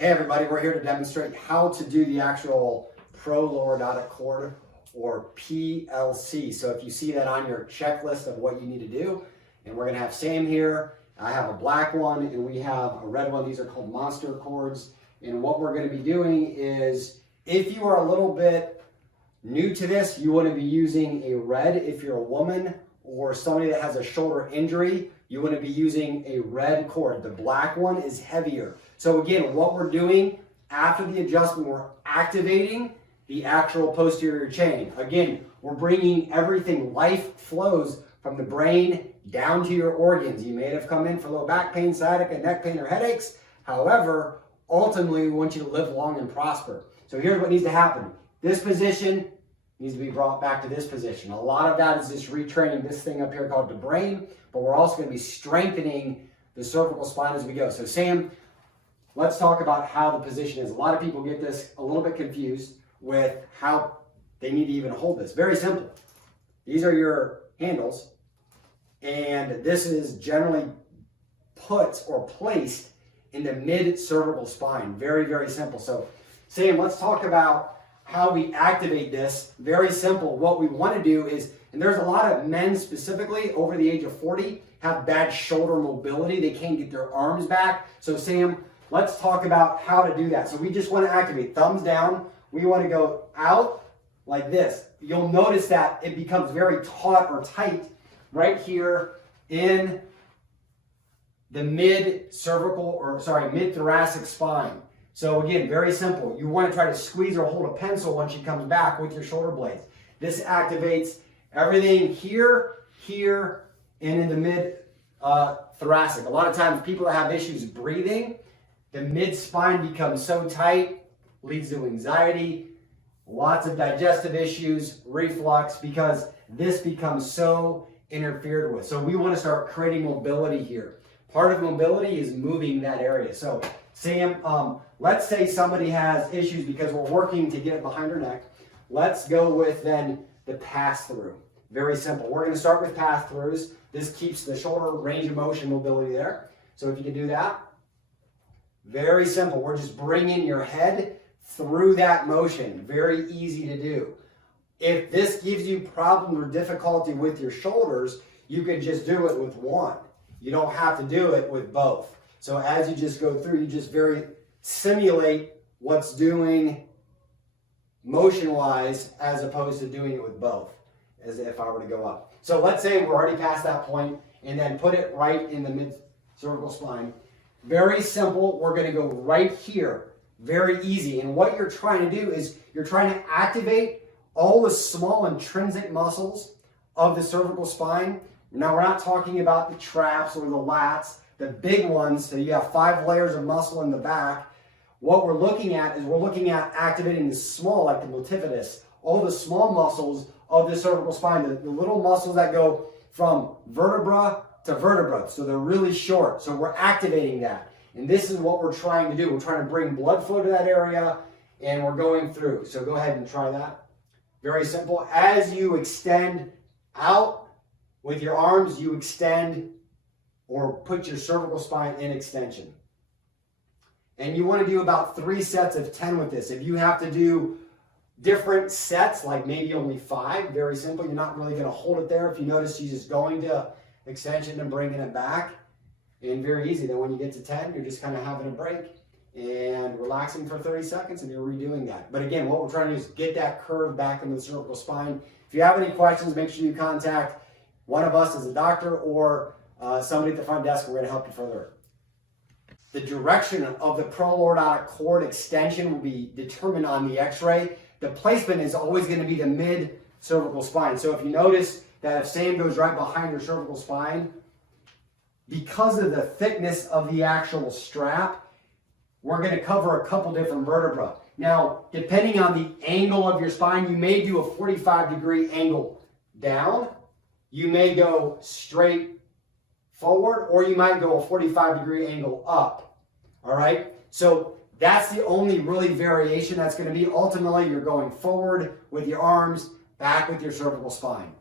Hey everybody, we're here to demonstrate how to do the actual Pro-Lordotic cord, or PLC. So if you see that on your checklist of what you need to do, and we're gonna have Sam here, I have a black one and we have a red one. These are called monster cords. And what we're gonna be doing is, if you are a little bit new to this, you wanna be using a red. If you're a woman or somebody that has a shoulder injury, you want to be using a red cord. The black one is heavier. So again, what we're doing after the adjustment, we're activating the actual posterior chain. Again, we're bringing everything, life flows from the brain down to your organs. You may have come in for low back pain, sciatica, neck pain, or headaches. However, ultimately, we want you to live long and prosper. So here's what needs to happen. This position needs to be brought back to this position. A lot of that is just retraining this thing up here called the brain, but we're also going to be strengthening the cervical spine as we go. So Sam, let's talk about how the position is. A lot of people get this a little bit confused with how they need to even hold this. Very simple. These are your handles, and this is generally put or placed in the mid-cervical spine. Very, very simple. So Sam, let's talk about how we activate this. Very simple. What we want to do is, and there's a lot of men specifically over the age of 40 have bad shoulder mobility. They can't get their arms back. So Sam, let's talk about how to do that. So we just want to activate thumbs down. We want to go out like this. You'll notice that it becomes very taut or tight right here in the mid-thoracic spine. So again, very simple. You want to try to squeeze or hold a pencil when she comes back with your shoulder blades. This activates everything here, here, and in the mid-thoracic. A lot of times people that have issues breathing, the mid-spine becomes so tight, leads to anxiety, lots of digestive issues, reflux, because this becomes so interfered with. So we want to start creating mobility here. Part of mobility is moving that area. So Sam, let's say somebody has issues because we're working to get it behind her neck. Let's go with then the pass-through. Very simple. We're going to start with pass-throughs. This keeps the shoulder range of motion mobility there. So if you can do that. Very simple. We're just bringing your head through that motion. Very easy to do. If this gives you problems or difficulty with your shoulders, you can just do it with one. You don't have to do it with both. So as you just go through, you just simulate what's doing motion-wise as opposed to doing it with both, as if I were to go up. So let's say we're already past that point, and then put it right in the mid-cervical spine. Very simple. We're going to go right here. Very easy. And what you're trying to do is you're trying to activate all the small intrinsic muscles of the cervical spine. Now, we're not talking about the traps or the lats, the big ones. So you have 5 layers of muscle in the back. What we're looking at is we're looking at activating the small, like the multifidus, all the small muscles of the cervical spine, the little muscles that go from vertebra to vertebra. So they're really short. So we're activating that. And this is what we're trying to do. We're trying to bring blood flow to that area, and we're going through. So go ahead and try that. Very simple. As you extend out with your arms, you extend or put your cervical spine in extension. And you want to do about 3 sets of 10 with this. If you have to do different sets, like maybe only 5, very simple. You're not really going to hold it there. If you notice, she's just going to extension and bringing it back. And very easy. Then when you get to 10, you're just kind of having a break and relaxing for 30 seconds, and you're redoing that. But again, what we're trying to do is get that curve back into the cervical spine. If you have any questions, make sure you contact one of us as a doctor or somebody at the front desk. We're going to help you further. The direction of the Pro-Lordotic cord extension will be determined on the x-ray. The placement is always going to be the mid-cervical spine. So if you notice that if Sam goes right behind your cervical spine, because of the thickness of the actual strap, we're going to cover a couple different vertebrae. Now, depending on the angle of your spine, you may do a 45-degree angle down. You may go straight forward, or you might go a 45-degree angle up. All right? So that's the only really variation that's going to be. Ultimately, you're going forward with your arms, back with your cervical spine.